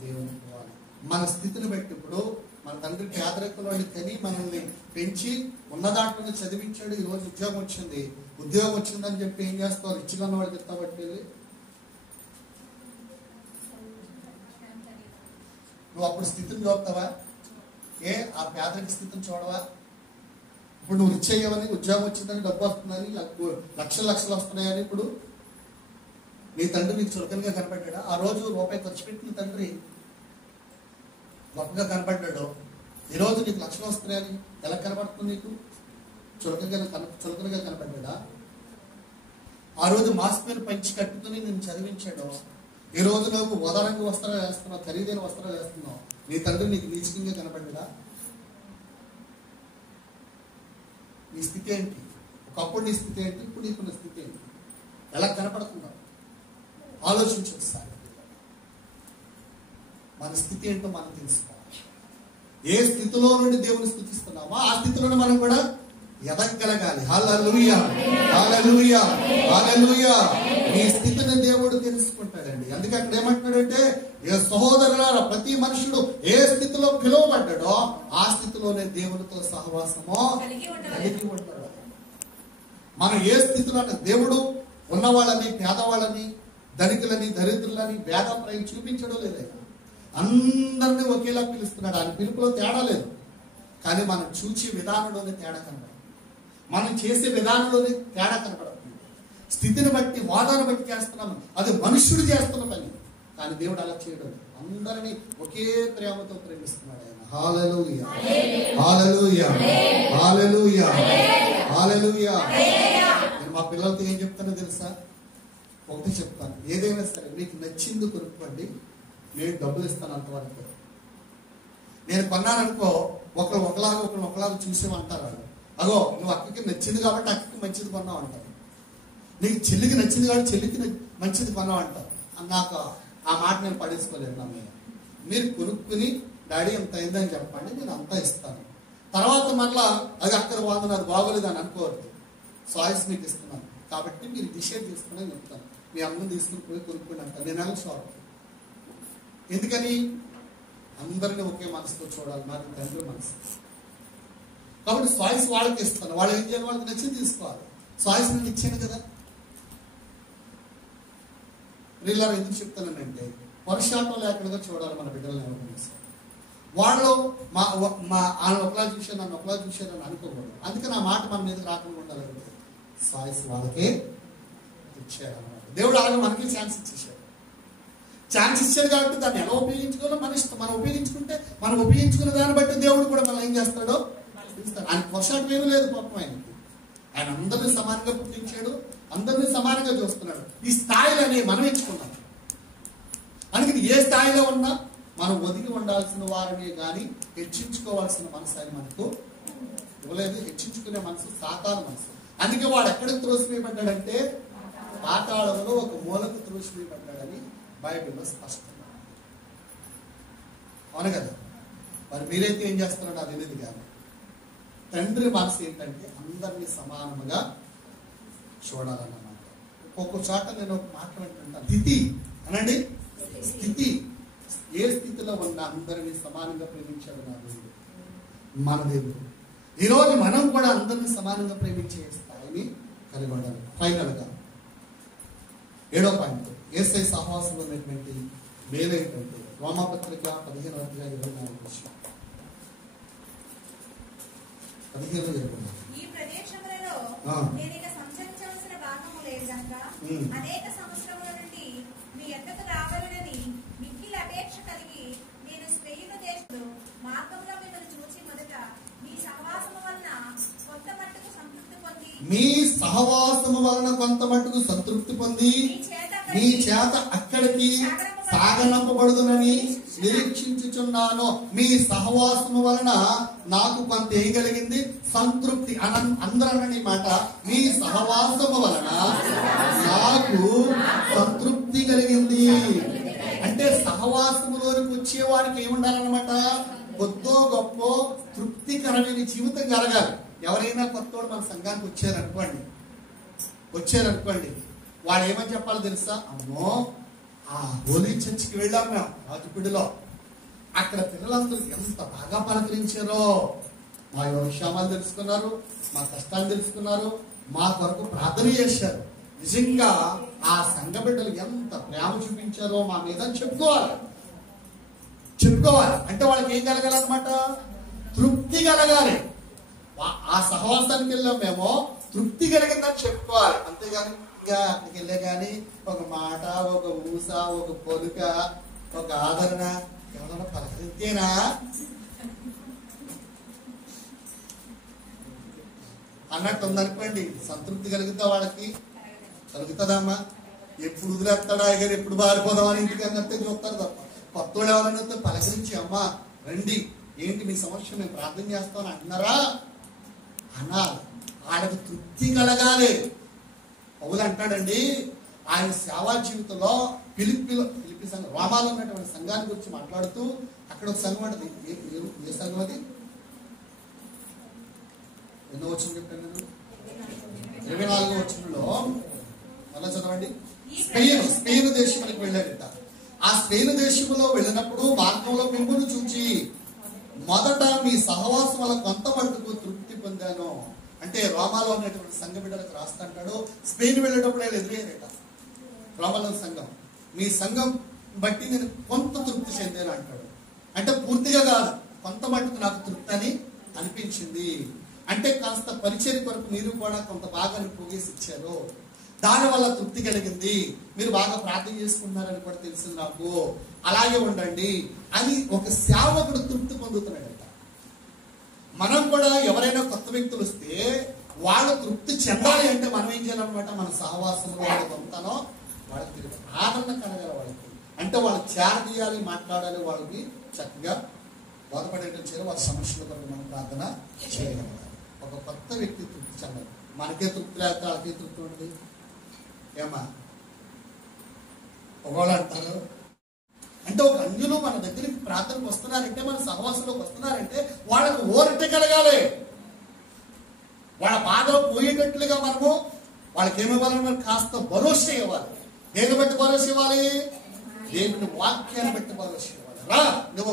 దేవుని పోవాలి. మన స్థితిని బట్టి ఇప్పుడు మన తండ్రి పేదరికంలో కని మనల్ని పెంచి ఉన్న దాంట్లో చదివించాడు. ఈ రోజు ఉద్యోగం వచ్చిందని చెప్పి ఏం చేస్తావు? రిచ్గా ఉన్నవాడికి ఎత్తాబట్టి నువ్వు అప్పుడు స్థితిని చూస్తావా? ఆ పేదరిక స్థితిని చూడవా? ఇప్పుడు నువ్వు రిచ్ అయ్యావని, ఉద్యోగం వచ్చిందని, డబ్బు వస్తుందని, లక్షలు వస్తున్నాయని ఇప్పుడు నీ తండ్రి నీకు చులకనగా కనపడ్డా? ఆ రోజు రూపాయి ఖర్చు పెట్టిన తండ్రి గొప్పగా కనపడ్డాడు. ఈరోజు నీకు లక్షలు వస్తున్నాయని ఎలా కనపడుతుంది? నీకు చులకనగా కనపడ్డా? ఆ రోజు మాస్క్ మీద పంచి కట్టుకుని నేను చదివించాడు. ఈ రోజు నువ్వు ఉదారంగా వస్త్రాలు వేస్తున్నావు, ఖరీదైన వస్త్రాలు వేస్తున్నావు. నీ తండ్రి నీకు నీచకంగా కనపడ్డా? నీ స్థితి ఏంటి? ఒకప్పుడు నీ స్థితి ఏంటి, ఇప్పుడు నీకున్న స్థితి ఏంటి? ఎలా కనపడుతున్నావు? ఆలోచించు ఒకసారి. మన స్థితి ఏంటో మనం తెలుసుకోవాలి. ఏ స్థితిలో నుండి దేవుని స్తుతిస్తున్నామో ఆ స్థితిలోనే మనం కూడా ఎదగలగాలి. హల్లెలూయా, హల్లెలూయా, హల్లెలూయా. నీ స్థితిని దేవుడు తెలుసుకుంటాడండి. అందుకే అక్కడ ఏమంటున్నాడంటే, ఇక సహోదరులారా, ప్రతి మనుషుడు ఏ స్థితిలో పిలువబడ్డాడో ఆ స్థితిలోనే దేవునితో సహవాసము కలిగి ఉంటాడు. మనం ఏ స్థితిలో, దేవుడు ఉన్నవాళ్ళని, పేదవాళ్ళని, ధనికులని, దరిద్రులని భేదాభిప్రాయం చూపించడం లేదైనా. అందరినీ ఒకేలా పిలుస్తున్నాడు. ఆయన పిలుపులో తేడా లేదు. కానీ మనం చూచే విధానంలోనే తేడా కనబడుతుంది. మనం చేసే విధానంలోనే తేడా కనబడుతుంది. స్థితిని బట్టి, వాదాన్ని బట్టి చేస్తున్నాము. అది మనుష్యుడు చేస్తున్న పని. కానీ దేవుడు అలా చేయడం, అందరినీ ఒకే ప్రేమతో ప్రేమిస్తున్నాడు ఆయన. హల్లెలూయా, హల్లెలూయా, హల్లెలూయా, హల్లెలూయా. నేను మా పిల్లలతో ఏం చెప్తానో తెలుసా? ఒకటి చెప్తాను, ఏదైనా సరే మీకు నచ్చింది కొనుక్కోండి, నేను డబ్బులు ఇస్తాను అంతవరకు. నేను కొన్నాను అనుకో, ఒకరు ఒకలాగా చూసేమంటారు వాళ్ళు. అగో నువ్వు అక్కకి నచ్చింది కాబట్టి అక్కకి మంచిది కొన్నావు అంటారు. నీకు చెల్లికి నచ్చింది కాబట్టి చెల్లికి మంచిది కొన్నావు అంటారు. నాకు ఆ మాట నేను పడేసుకోలేదు నా మీద. మీరు కొనుక్కుని డాడీ ఎంత అయిందని చెప్పండి, నేను అంతా ఇస్తాను. తర్వాత మళ్ళా అది అక్కడ బాగుంది, అది బాగోలేదు అని అనుకోవద్దు. చాయిస్ మీకు ఇస్తున్నాను కాబట్టి మీరు డిసైడ్ చేసుకుని చెప్తాను. మీ అమ్మని తీసుకుని పోయి కొనుక్కుని అంటాను. నేను ఎలా షాప్. ఎందుకని? అందరినీ ఒకే మనసుతో చూడాలి. నాకు తండ్రి మనసు కాబట్టి చాయిస్ వాళ్ళకి ఇస్తాను. వాళ్ళు ఏం చేయాలి? వాళ్ళకి నచ్చింది తీసుకోవాలి. చాయిస్ నేను ఇచ్చాను కదా. వీళ్ళ ఎందుకు చెప్తానంటే, వర్షాటం లేకుండా చూడాలి మన బిడ్డలను. ఎవరు వాళ్ళు ఆయన ఒకలా చూశారు, నన్ను ఒకలా చూశారు అని అనుకోకూడదు. అందుకని ఆ మాట మన మీద రాకుండా ఉండాలి. చాయిస్ వాళ్ళకే ఇచ్చాడు అన్నమాట. దేవుడు అలాగే మనకి ఛాన్స్ ఇచ్చేసాడు. ఛాన్స్ ఇచ్చాడు కాబట్టి దాన్ని ఎలా ఉపయోగించుకోవాలో మన ఇష్టం. మనం ఉపయోగించుకుంటే, మనం ఉపయోగించుకున్న దాన్ని బట్టి దేవుడు కూడా మనం ఏం చేస్తాడో ఇస్తాడు. ఆయనకు వర్షాటం ఏమీ లేదు పాపం. ఆయన అందరినీ సమానంగా పుట్టించాడు, అందరినీ సమానంగా చూస్తున్నాడు. ఈ స్థాయిలని మనం ఎంచుకున్నాం. అందుకని ఏ స్థాయిలో ఉన్నా మనం ఒదిగి ఉండాల్సిన వారిని కానీ హెచ్చించుకోవాల్సిన మనసు ఆయన మనకు ఇవ్వలేదు. హెచ్చించుకునే మనసు సాతాను మనసు. అందుకే వాడు ఎక్కడికి త్రోసివేయబడ్డాడంటే పాతాళంలో ఒక మూలకు త్రోసివేయబడ్డాడని బైబిల్లో స్పష్టంగా. అవును కదా? మరి మీరైతే ఏం చేస్తున్నారో అది తెలియదు. కానీ తండ్రి మనసు ఏంటంటే అందరినీ సమానముగా చూడాలన్నమాట. ఒక్కొక్క చోట నేను ఒక మాట వింటుంటాను, స్థితి అనండి. స్థితి, ఏ స్థితిలో ఉన్న అందరినీ సమానంగా ప్రేమించాడు నా దేవుడు, మన దేవుడు. ఈరోజు మనం కూడా అందరినీ సమానంగా ప్రేమించే స్థాయిని కలిగి ఉండాలి. ఫైనల్ గా 7వ పాయింట్, యేసయ్య సహవాసంలో ఉన్నటువంటి మేలేంటంటే రోమాపత్రిక 15:24. ఈ ప్రదేశములలో నేనిక సంచరించవలసిన భాగము లేదు గనుక అనేక సంవత్సరముల నుండి మీ యొద్దకు రావాలని మిక్కిలి అపేక్ష కలిగి నేను స్పెయిను దేశంలో మార్గంలో మిమ్మల్ని చూచి మొదట మీ సహవాసము వలన కొంత మట్టుకు సంతృప్తి పొంది మీ చేత అక్కడికి సాగనంపబడుదునని నిరీక్షించుచున్నాను. మీ సహవాసము వలన నాకు కొంత ఏం కలిగింది? సంతృప్తి. అందరని మాట, మీ సహవాసము వలన నాకు సంతృప్తి కలిగింది. అంటే సహవాసములోనికి వచ్చేవాడికి ఏముండాలన్నమాట? కొద్దో గొప్ప తృప్తికరమైన జీవితం కలగాలి. ఎవరైనా కొత్తోడు మన సంఘానికి వచ్చారనుకోండి, వాడు ఏమని చెప్పాలో తెలుసా? అమ్మో, ఆ హోలీ చర్చికి వెళ్ళాం మేము రాజుపూడిలో. అక్కడ పిల్లలందరూ ఎంత బాగా పలకరించారో, మా యోగక్షేమాలు తెలుసుకున్నారు, మా కష్టాలు తెలుసుకున్నారు, మా కొరకు ప్రార్థన చేశారు. నిజంగా ఆ సంఘ బిడ్డలు ఎంత ప్రేమ చూపించారో మా మీద చెప్పుకోవాలి. అంటే వాళ్ళకి ఏం కలగాలన్నమాట? తృప్తి కలగాలి. ఆ సహవాసానికి వెళ్ళాం మేము, తృప్తి కలిగిందని చెప్పుకోవాలి. అంతేగాని ఇంకా అక్కడికి వెళ్ళే కానీ ఒక మాట, ఒక ఊస, ఒక పొలుక, ఒక ఆదరణ ఎవరైనా పలకరించేనా? అన్నట్టు ఉందనుకోండి, సంతృప్తి కలుగుతా వాళ్ళకి? కలుగుతుందమ్మా? ఎప్పుడు వదిలేస్తాడా గారు, ఎప్పుడు బారిపోదామని ఇంటికి అన్నట్టే చూస్తారు తప్ప కొత్తోడు ఎవరైనా పలకరించి అమ్మా రండి, ఏంటి మీ సమస్య, మేము ప్రార్థన చేస్తామని అంటున్నారా అనాలి. వాళ్ళకి తృప్తి కలగాలి. పౌలు అంటాడండి, ఆయన సేవా జీవితంలో ఫిలిప్పి సంఘం, రోమాలో ఉన్నటువంటి సంఘాన్ని గురించి మాట్లాడుతూ అక్కడ ఒక సంఘం అంటది. ఏ సంఘం అది? ఎన్నో వచ్చిన చెప్పాను నేను, 24వ వచనంలో మళ్ళా చదవండి. స్పెయిన్ దేశానికి వెళ్ళాడట. ఆ స్పెయిన్ దేశంలో వెళ్ళినప్పుడు మార్గంలో మిమ్మల్ని చూచి మొదట మీ సహవాసం వల్ల కొంత మట్టుకు తృప్తి పొందాను. అంటే రోమాలో ఉన్నటువంటి సంఘ బిడ్డలకు రాస్తాంటాడు. స్పెయిన్ వెళ్ళేటప్పుడు ఆయన ఎదురయ్యారట రోమాలో సంఘం. మీ సంఘం బట్టి నేను కొంత తృప్తి చెందాను అంటాడు. అంటే పూర్తిగా కాదు, కొంత మట్టుకు నాకు తృప్తి అని అనిపించింది. అంటే కాస్త పరిచర్య కొరకు మీరు కూడా కొంత భాగాన్ని పోగేసి ఇచ్చారు, దానివల్ల తృప్తి కలిగింది, మీరు బాగా ప్రార్థన చేసుకున్నారని కూడా తెలిసింది నాకు, అలాగే ఉండండి అని ఒక సేవకుడు తృప్తి పొందుతున్నాడట. మనం కూడా ఎవరైనా కొత్త వ్యక్తులు వస్తే వాళ్ళు తృప్తి చెందాలి అంటే మనం ఏం చేయాలన్నమాట, మన సహవాసంలో వాళ్ళ కొంతనో వాళ్ళకి తిరిగి ఆదరణ కలగాలి. వాళ్ళకి అంటే వాళ్ళు చేరదీయాలి, మాట్లాడాలి, వాళ్ళకి చక్కగా బోధపడేటం చేయాలి, వాళ్ళ సమస్యల కొరకు మనం ప్రార్థన చేయగలగాలి. ఒక కొత్త వ్యక్తి తృప్తి చెందాలి. మనకే తృప్తి లేకపోతే వాళ్ళకే తృప్తి ఉంది ఏమా? ఒకళ్ళు అంటారు అంటే ఒక అన్యులు మన దగ్గరికి ప్రార్థనకు వస్తున్నారంటే, మన సహవాసంలోకి వస్తున్నారంటే వాళ్ళకు ఓరట కలగాలి. వాళ్ళ బాధ పోయేటట్లుగా మనము వాళ్ళకి ఏమివ్వాలి, మనకు కాస్త భరోసా ఇవ్వాలి. దేని బట్టి భరోసా ఇవ్వాలి? దేవుని వాక్యాన్ని బట్టి భరోసా ఇవ్వాలి. రా నువ్వు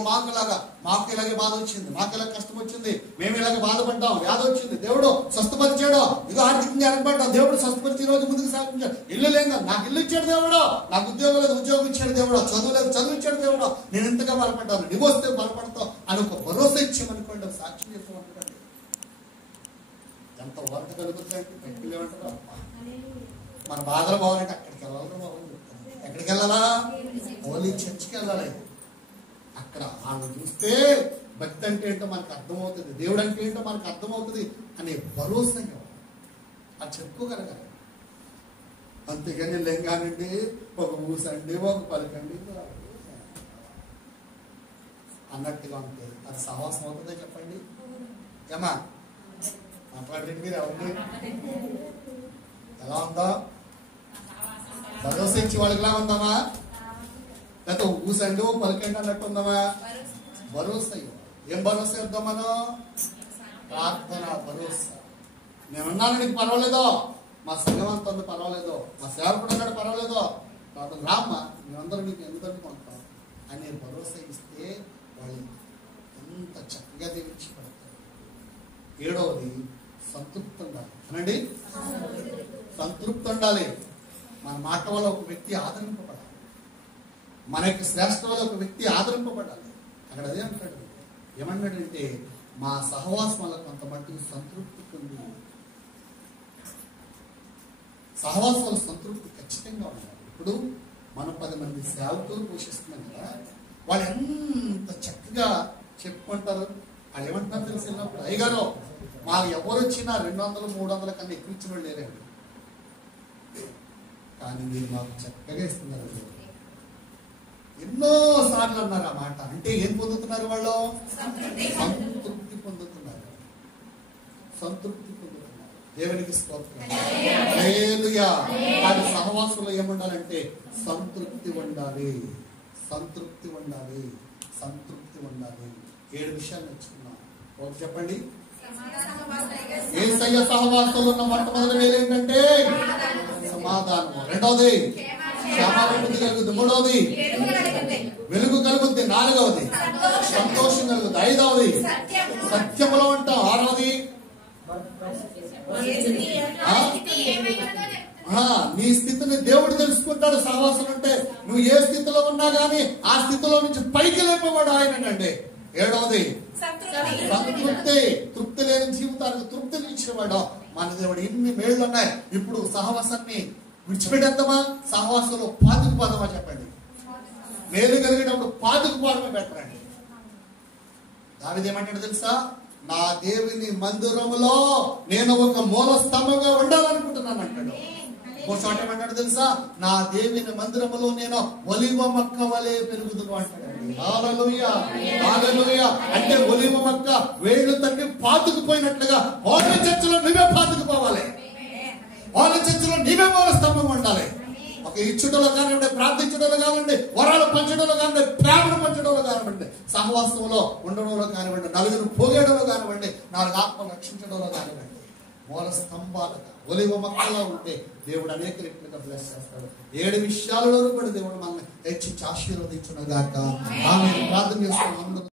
మాకు ఇలాగే బాధ వచ్చింది, మాకు ఇలాగ కష్టం వచ్చింది, మేము ఇలాగే బాధపడ్డాం, వ్యాధి వచ్చింది, దేవుడు స్వస్థపరిచాడు, ఇదో ఆర్థికంగా వెనకబడ్డాం, దేవుడు స్వస్థపరిచి రోజు ముందుకు సాగించాడు. ఇల్లు లేదు, నాకు ఇల్లు ఇచ్చాడు దేవుడు, నాకు ఉద్యోగం లేదు, ఉద్యోగం ఇచ్చాడు దేవుడు, చదువు లేదు, చదువు ఇచ్చాడు దేవుడు, నేను ఎంతగా బలపడ్డాను, నువ్వు వస్తే బలపడతావు అని ఒక భరోసా ఇచ్చామనుకోండి, సాక్ష్యం చెప్పమనుకోండి, ఎంత ఓరట కలుగుతాయి. వ్యక్తులు ఏమంటారు, మన బాధలు బాగాలంటే అక్కడికి వెళ్ళాలి. బాగుంది, ఎక్కడికి వెళ్ళాలా? ఓన్లీ చర్చికి వెళ్ళాలి. అక్కడ వాళ్ళు చూస్తే భక్తి అంటే ఏంటో మనకు అర్థమవుతుంది, దేవుడు అంటే ఏంటో మనకు అర్థమవుతుంది అనే భరోసా అది చెప్పుకోగలగాలి. అంతేగాని లెంగానండి, ఒక ఊసండి, ఒక పలికండి అన్నట్టుగా ఉంటే అది సహవాసం అవుతుందో చెప్పండి? ఏమా మాట్లాడండి మీరు, ఎవరిని ఎలా ఉందా? భరోసా ఇచ్చి వాళ్ళకి ఎలా ఉందామా? లేకపోతే ఊసండి ఓ పలికండి అన్నట్టు ఉందామా? భరోసా. ఏం భరోసా ఇద్దాం మనం? ప్రార్థన భరోసా. నేనున్నాను, నీకు పర్వాలేదో, మా సంఘం అంత ఉంది పర్వాలేదో, మా సేవకుడు అన్నాడు పర్వాలేదో, కాబట్టి రామ్మా మేమందరం నీకు ఎందుకంటే కొంటాం అనే భరోసా ఇస్తే వాళ్ళు ఎంత చక్కగా దీవించి పడతారు. 7వది సంతృప్తి ఉండాలి. అనండి, సంతృప్తి ఉండాలి. మన మాట వల్ల ఒక వ్యక్తి ఆదరింపబడాలి, మన యొక్క శ్రేష్ఠ వల్ల ఒక వ్యక్తి ఆదరింపబడాలి. అక్కడ అదే అంటాడు, ఏమన్నాడంటే మా సహవాసం వల్ల కొంత మట్టుకు సంతృప్తి పొంది. సహవాసం వల్ల సంతృప్తి ఖచ్చితంగా ఉండాలి. ఇప్పుడు మనం 10 మంది సేవకులు పోషిస్తున్నాం కదా, వాళ్ళు ఎంత చక్కగా చెప్పుకుంటారు. వాళ్ళు ఏమంటున్నారు తెలిసినప్పుడు, అయ్యగారు మాకు ఎవరు వచ్చినా 200, 300 కన్నా ఎక్కువ ఇచ్చిన వాళ్ళు లేరండి, కానీ మీరు మాకు చక్కగా ఇస్తున్నారు. ఎన్నో సార్లు అన్నారు ఆ మాట. అంటే ఏం పొందుతున్నారు వాళ్ళు? సంతృప్తి పొందుతున్నారు, సంతృప్తి పొందుతున్నారు. దేవునికి స్తోత్రం, హల్లెలూయా. కానీ సహవాసంలో ఏముండాలంటే సంతృప్తి ఉండాలి, సంతృప్తి ఉండాలి, సంతృప్తి ఉండాలి. 7 విషయాలు నేర్చుకున్నాం. ఒకటి చెప్పండి, యేసయ్య సహవాసంలో ఉన్న మొట్టమొదటి వేలు ఏంటంటే సమాధానము. 2వది క్షమాభివృద్ధి కలుగుద్ది. 3వది వెలుగు కలుగుద్ది. 4వది సంతోషం కలుగుద్ది. 5వది సత్యములో ఉంటాం. 6వది నీ స్థితిని దేవుడు తెలుసుకుంటాడు. సహవాసం అంటే నువ్వు ఏ స్థితిలో ఉన్నా గానీ ఆ స్థితిలో నుంచి పైకి లేపవాడు ఆయనండి. 7వది సంతృప్తి. తృప్తి లేని జీవితానికి తృప్తిని ఇచ్చేవాడు మన దేవుడు. ఎన్ని మేళ్ళు ఉన్నాయి. ఇప్పుడు సహవాసాన్ని విడిచిపెట్టేద్దామా? సహవాసంలో పాతుకుపోదామా? చెప్పండి. మేలు కలిగేటప్పుడు పాతుకుపోవడమే బెటర్ అండి. దావీదు ఏమంటాడు తెలుసా? నా దేవుని మందిరములో నేను ఒక మూల స్తంభంగా ఉండాలనుకుంటున్నాను అంటాడు. చోట ఏమంటాడు తెలుసా? నా దేవుని మందిరములో నేను ఒలివ మొక్క వలె పెరుగుదును అంటాడండి. హల్లెలూయా, హల్లెలూయా. అంటే ఒలివ మొక్క వేళ్ళు తన్ని పాతుకుపోయినట్లుగా ఓల చర్చలో నువ్వే పాతుకుపోవాలి. ఓల చర్చలో నీవే మూల స్తంభం ఉండాలి. ఒక ఇచ్చుటలో కానివ్వండి, ప్రార్థించడంలో కానివ్వండి, వరాలు పంచడంలో కానివ్వండి, ప్రేమను పంచడంలో కానివ్వండి, సహవాసంలో ఉండడంలో కానివ్వండి, 4 పోగేయడంలో కానివ్వండి, 4 ఆత్మలు రక్షించడంలో కానివ్వండి, మూల స్తంభాలుగా ఒలివ మొక్కలా ఉంటే దేవుడు అనేక రీతిగా బ్లెస్ చేస్తాడు. 7 విషయాలలోనూ కూడా దేవుడు మనల్ని హెచ్చించి ఆశీర్వదించును గాక. ఆమె ప్రార్థన చేసుకుని అందరూ